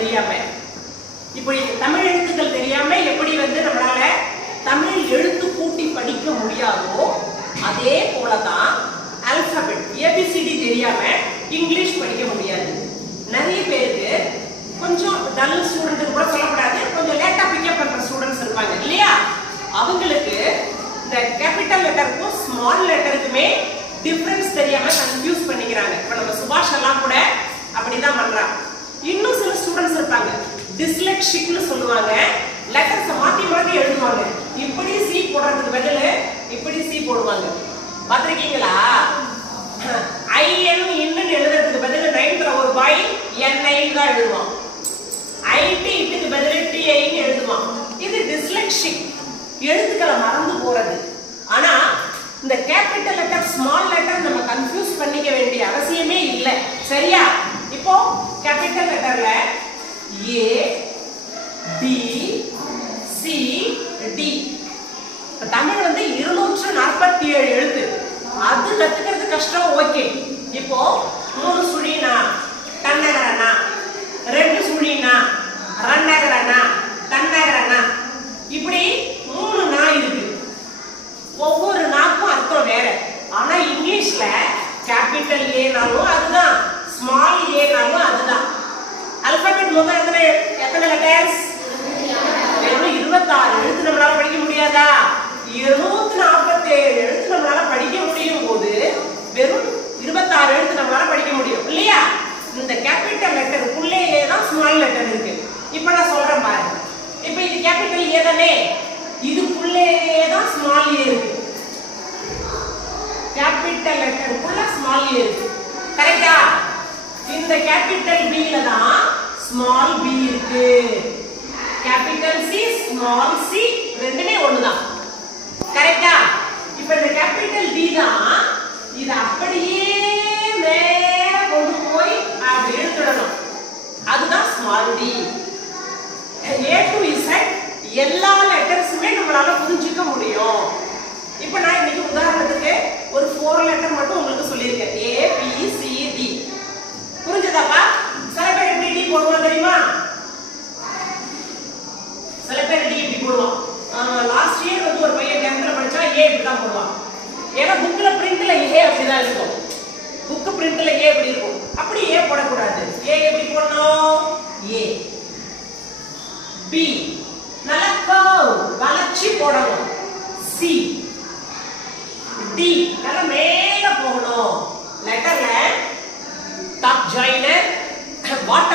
தெரியாம, இப்படி தமிழ் எழுத்துக்கள் தெரியாம எப்படி நம்மளால தமிழ் எழுத்து கூட்டி படிக்க முடியாதோ அதே போலதான் ஆல்பபெட் ஏபிசிடி தெரியாம இங்கிலீஷ் படிக்க முடியாது. நிறைய பேருக்கு கொஞ்சம் டல் ஸ்டூடெண்ட் கூட சொல்லக்கூடாது, கொஞ்சம் லேட்டா பிக்கப் பண்ற ஸ்டூடெண்ட்ஸ் இருப்பாங்க இல்லையா, அவங்களுக்கு இந்த கேபிட்டல் லெட்டருக்கும் ஸ்மால் லெட்டருக்குமே டிஃபரன்ஸ் தெரியாம கன்ஃபியூஸ் பண்ணிக்கிறாங்க. இப்ப நம்ம சுபாஷ் எல்லாம் கூட அப்படிதான் பண்றாங்க. இன்னும் சில ஸ்டூடெண்ட்ஸ் இருப்பாங்க டிஸ்லெக்சிக்னு சொல்லுவாங்க, லெட்டர்ஸ் மாத்தி மாத்தி எழுதுவாங்க. இப்படி சி போடுறதுக்கு பதில் இப்படி சி போடுவாங்க. பாத்திருக்கீங்களா? ஐஎன் இன்னும் எழுதுறதுக்கு பதில் 9th ஒரு பாய் என் தான் எழுதுவான். ஐடி இட்டுக்கு பதில் டிஐன்னு எழுதுவான். இது டிஸ்லெக்சிக், எழுத்துக்களை மறந்து போறது. ஆனா இந்த கேபிட்டல் லெட்டர் ஸ்மால் லெட்டர் நம்ம கன்ஃபியூஸ் பண்ணிக்க வேண்டிய அவசியமே இல்லை. சரியா? இப்போ கேபிட்டல் லெட்டர்ல ஏ பி சி டி, தமிழ் 247 எழுத்து, அது கத்துக்கிறது கஷ்டம். ஓகே, இப்போ 3 சுழினா தன்னகரனா, 2 சுழினா ரன்னகரனா தன்னகரனா, இப்படி 3 நா இருக்கு. ஒவ்வொரு நாக்கும் அர்த்தம் வேற. ஆனா இங்கிலீஷ்ல கேபிட்டல் ஏனாலும் அதுதான், ஸ்மால் ஏனாலும் அதுதான். ஆல்பபெட் மொத்தம் எத்தனை லெட்டர்ஸ்? வெறும் 26 எழுத்து நம்மளால படிக்க முடியாதா? 247 எழுத்து நம்மளால படிக்க முடியும் போது வெறும் 26 எழுத்து நம்மளால படிக்க முடியும் இல்லையா? இந்த கேபிட்டல் லெட்டருக்குள்ளேயே தான் ஸ்மால் லெட்டர் இருக்கு. இப்ப நான் சொல்றேன் பாருங்க. இப்ப இது கேபிட்டல் ஏ தானே, இதுக்குள்ளேயே தான் ஸ்மால் ஏ இருக்கு. கேபிட்டல் லெட்டருக்குள்ள ஸ்மால் ஏ இருக்கு. கரெக்டா? இந்த கேபிட்டல் பி ல தான் ஸ்மால் பி இருக்கு. கேபிட்டல் சி ஸ்மால் சி ரெண்டுமே ஒண்ணுதான். கரெக்டா? இப்ப இந்த கேபிட்டல் டி தான் இது அப்படியே மேல கொண்டு போய் அப்படி எடுத்துடணும். அதுதான் small T. A to Z எல்லா லெட்டர்ஸுமே நம்மளால புரிஞ்சுக்க முடியும். இப்ப நான் இன்னைக்கு உதாரணத்துக்கு ஒரு 4 லெட்டர் மட்டும் உங்களுக்கு சொல்லியிருக்கேன். ஏ பி சி டி. புரிஞ்சதாப்பா? சில பேர் எப்படி டி போடுவாங்க தெரியுமா? சில பேர் டி இப்படி போடுவான். லாஸ்ட் இயர் ஒரு பையன் 10th படிச்சா ஏ இப்படி தான் போடுவான். ஏன்னா புக்ல பிரிண்ட்ல ஏ அப்படிதான் இருக்கும். புக் பிரிண்ட்ல ஏ எப்படி இருக்கும், அப்படி ஏ போடக்கூடாது. ஏ எப்படி போடணும்? ஏ பி நல்லா வளைச்சி போடணும். சி டி நல்லா மேல போகணும். லெட்டர்ல டாப் ஜாயினர் பாட்டம்